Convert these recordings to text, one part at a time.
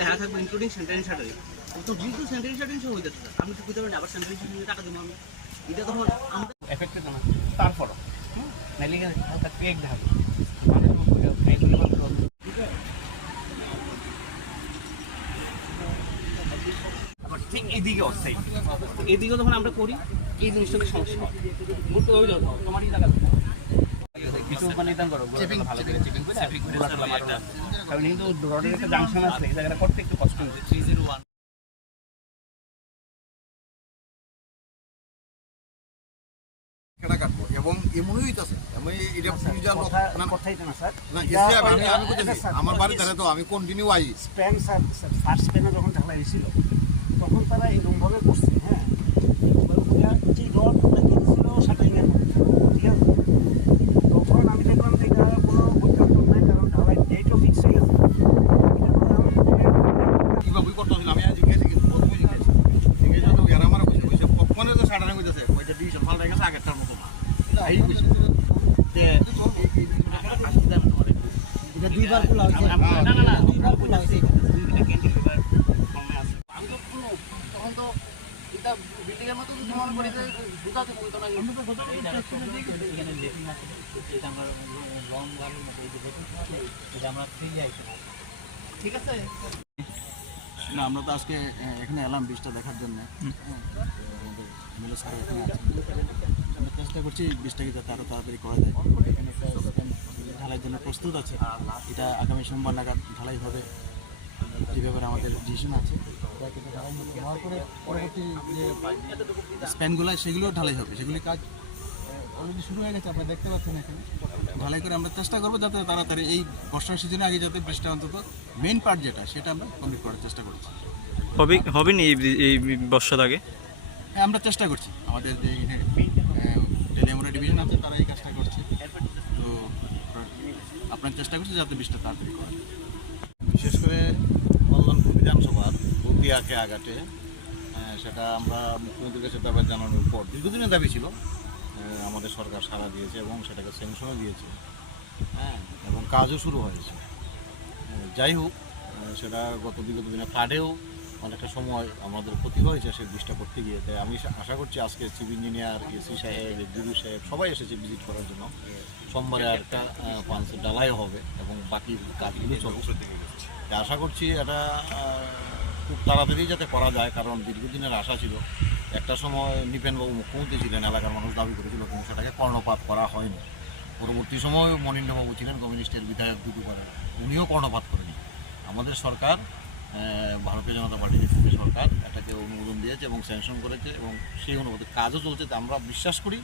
লেখা থাকবে including sanitary shuttering, তো যেহেতু স্যানিটারি শাটারিং সহ হয়ে যাচ্ছে স্যার, আপনি তো বুঝতে পারেন আবার স্যানিটারি শাটারিং টাকা দেবো আমি, এটা তখন আমরা এফেক্টেড না তারপরও নাইলে হালকা ক্রেক ঢাকবে ঠিক এদিকে অস্থায়ী, এদিকে যখন আমরা করি এই জিনিসটাতে সমস্যা হয় বলতে ওই তোমারই জায়গা কিছু মানে এটা করো ভালো করে চেপিং করে কারণ কিন্তু রডের একটা জাংশন আছে এই জায়গাটা করতে একটু কষ্ট হচ্ছে 301 কেনা কাটবো এবং এমনই হইতাছে আমি এটা পূজার কথাই না স্যার না এসে আমি বুঝেছি আমার বাড়ি তাহলে তো আমি continue I span sir first স্প্যানে যখন ঢালা হয়েছিল তখন তারা এরকমভাবে করছে হ্যাঁ যে রড কিনছিল শাটারিংয়ের ঠিক আছে তখন আমি দেখলাম যে এটা কোনো পরিবর্তন নাই কারণ ঢালাই ডেটও ফিক্স হয়ে গেছে কিভাবে করতেছিল আমি আজ জিজ্ঞেস কিন্তু প্রথমে জিজ্ঞেস তো এরা আমার কইছে কখনো তো শাটারিং হইতাছে ওইটা ডিভিশন ফাল রেখে গেছে আগেরটার মতো না এই কইছে যে এটা দুইবার খোলা হয়েছে না না না দুইবার খোলা হয়েছে এটা ক্যান্টিন দুইবার কমে আছে আমি তো তখন তো এটা বিল্ডিং এর মতো মনে করি যে বুঝাতে বলতো না আমরা তো কথা এখানে লেটিং আছে এটা আমরা লং গাড়ির মতো এটা আমরা ফ্রি আইছি ঠিক আছে না আমরা তো আজকে এখানে এলাম বৃষ্টিটা দেখার জন্য মিলে স্যার এখানে আছেন আমরা চেষ্টা করছি বৃষ্টিটাকে যাতে আরও তাড়াতাড়ি করা যায় এখানে ঢালাইয়ের জন্য প্রস্তুত আছে এটা আগামী সোমবার নাগাদ ঢালাই হবে এই ব্যাপারে আমাদের ডিসিশন আছে হওয়ার পরে পরবর্তী যে স্প্যানগুলো সেগুলোও ঢালাই হবে সেগুলি কাজ অলরেডি শুরু হয়ে গেছে আপনারা দেখতে পাচ্ছেন এখানে ঢালাই করে আমরা চেষ্টা করবো যাতে তাড়াতাড়ি এই বর্ষার সিজনে আগে যাতে বৃষ্টি অন্তত মেইন পার্ট যেটা সেটা আমরা কমপ্লিট করার চেষ্টা করছি হবে না এই বর্ষার আগে হ্যাঁ আমরা চেষ্টা করছি আমাদের যে টেলিয়ামরা ডিভিশন আছে তারা এই কাজটা করছে তো আপনার চেষ্টা করছি যাতে বৃষ্টিটা তাড়াতাড়ি করা বিশেষ করে কল্যাণপুর বিধানসভার বতিয়াকে আঘাটে সেটা আমরা মুখ্যমন্ত্রীর কাছে দাবি জানানোর পর দীর্ঘদিনের দাবি ছিল আমাদের সরকার সাড়া দিয়েছে এবং সেটাকে স্যাংশনও দিয়েছে হ্যাঁ এবং কাজও শুরু হয়েছে যাই হোক সেটা বিগত দিনে ফ্লাডেও অনেকটা সময় আমাদের ক্ষতি হয়েছে সেই বৃষ্টিটা করতে গিয়ে তাই আমি আশা করছি আজকে চিফ ইঞ্জিনিয়ার এসি সাহেব ডিডি সাহেব সবাই এসেছে ভিজিট করার জন্য সোমবারে একটা পাঁচের ডালাই হবে এবং বাকি কাজগুলো চলবে আশা করছি এটা খুব তাড়াতাড়ি যাতে করা যায় কারণ দীর্ঘদিনের আশা ছিল একটা সময় নিপেনবাবু মুখ্যমন্ত্রী ছিলেন এলাকার মানুষ দাবি করেছিল কিন্তু সেটাকে কর্ণপাত করা হয়নি পরবর্তী সময় মনীন্দ্রবাবু ছিলেন কমিউনিস্টের বিধায়ক দুটো করেন উনিও কর্ণপাত করেনি আমাদের সরকার ভারতীয় জনতা পার্টির সরকার এটাকে অনুমোদন দিয়েছে এবং স্যাংশন করেছে এবং সেই অনুমোদন কাজও চলছে আমরা বিশ্বাস করি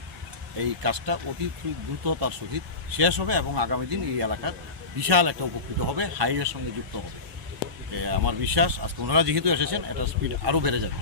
এই কাজটা অতি দ্রুততার সহিত শেষ হবে এবং আগামী দিন এই এলাকার বিশাল একটা উপকৃত হবে হাইওয়ের সঙ্গে যুক্ত হবে আমার বিশ্বাস আজকে ওনারা যেহেতু এসেছেন এটা স্পিড আরও বেড়ে যাবে